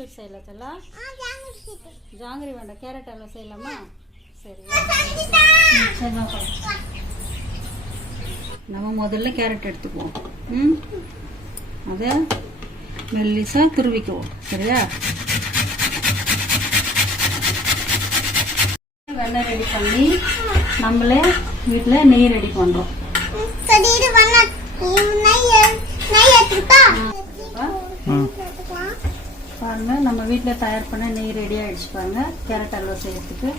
Sweet செய்யலாம் செல்லா. ஜாங்கிரி வேண்டாம், கேரட் அல்வா செய்யலாமா? சரி, நம்ம முதல்ல கேரட் எடுத்துக்குவோம். அதை மெல்லிசா துருவிக்குவோம். சரியா? வெண்ணெய் ரெடி பண்ணி நம்மளே வீட்டில் நெய் ரெடி பண்ணுறோம். பாருங்க, நம்ம வீட்டில் தயார் பண்ண நெய் ரெடி ஆயிடுச்சு. பாருங்க, கேரட் அல்வா செய்யறதுக்கு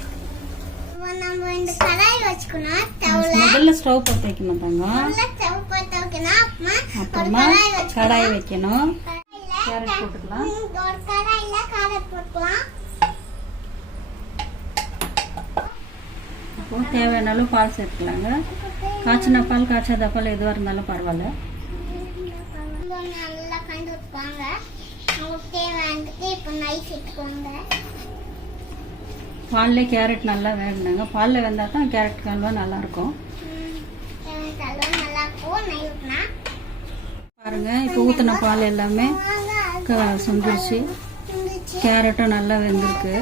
முதல்ல ஸ்டவ் பற்ற வைக்கணும் தாங்க. அப்புறமா கடாய் வைக்கணும். கேரட் போட்டுக்கலாம். அப்போ தேவையான அளவு பால் சேர்த்துக்கலாங்க. காய்ச்சின பால், காய்ச்சாத பால் எதுவாக இருந்தாலும் பரவாயில்ல. பால்ல கேரட் நல்லா வேகணுங்க. பாலில் வெந்தால் தான் கேரட் அல்வா நல்லா இருக்கும். பாருங்க, இப்போ ஊற்றின பால் எல்லாமே சுண்டிடுச்சு. கேரட்டும் நல்லா வெந்திருக்கு.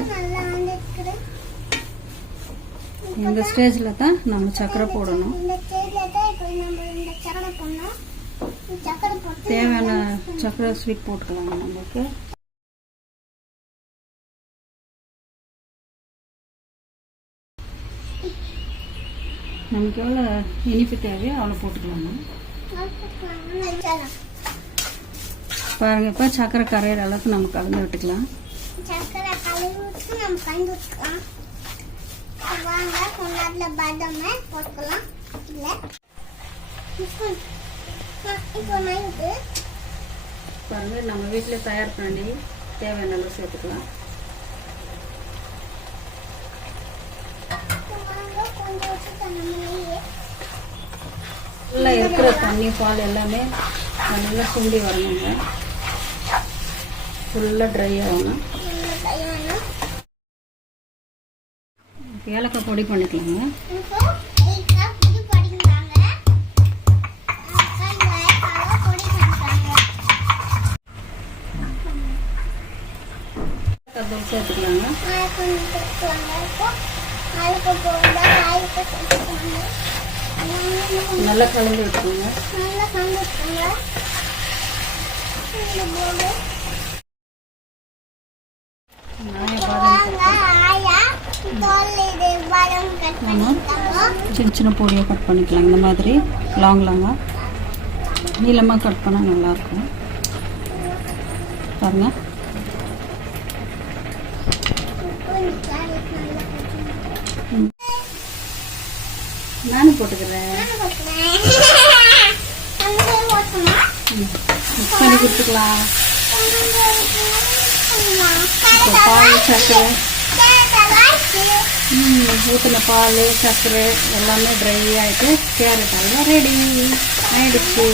இந்த ஸ்டேஜில் தான் நம்ம சர்க்கரை போடணும். தேவையான சர்க்கரை ஸ்வீட் போட்டுக்கலாங்க. நமக்கு எவ்வளோ இனிப்பு தேவையோ அவ்வளோ போட்டுக்கலாங்க. பாருங்க, இப்போ சர்க்கரை கரையிற அளவுக்கு நம்ம கலந்து விட்டுக்கலாம். பாருங்க, நம்ம வீட்டில் தயார் பண்ணி தேவையான அளவு சேர்த்துக்கலாம். நல்லா இருக்கிற தண்ணி பால் எல்லாமே நல்லா சுண்டி வரணுங்க. ஃபுல்லாக ட்ரை ஆகணும். ஏலக்காய் பொடி பண்ணிக்கலாங்க. சேர்த்துக்கலாங்க. நல்லா கலந்து விட்டுருங்க. சின்ன சின்ன பொடியாக கட் பண்ணிக்கலாம். இந்த மாதிரி லாங் லாங்காக நீளமாக கட் பண்ணால் நல்லாயிருக்கும். பாருங்க, நானும் போட்டுக்கிறேன். மிக்ஸ் பண்ணி கொடுத்துக்கலாம். பால், சர்க்கரை, ஊற்றின பால், சர்க்கரை எல்லாமே ட்ரை ஆகிட்டு கேரட் எல்லாம் ரெடி ஆயிடுச்சு.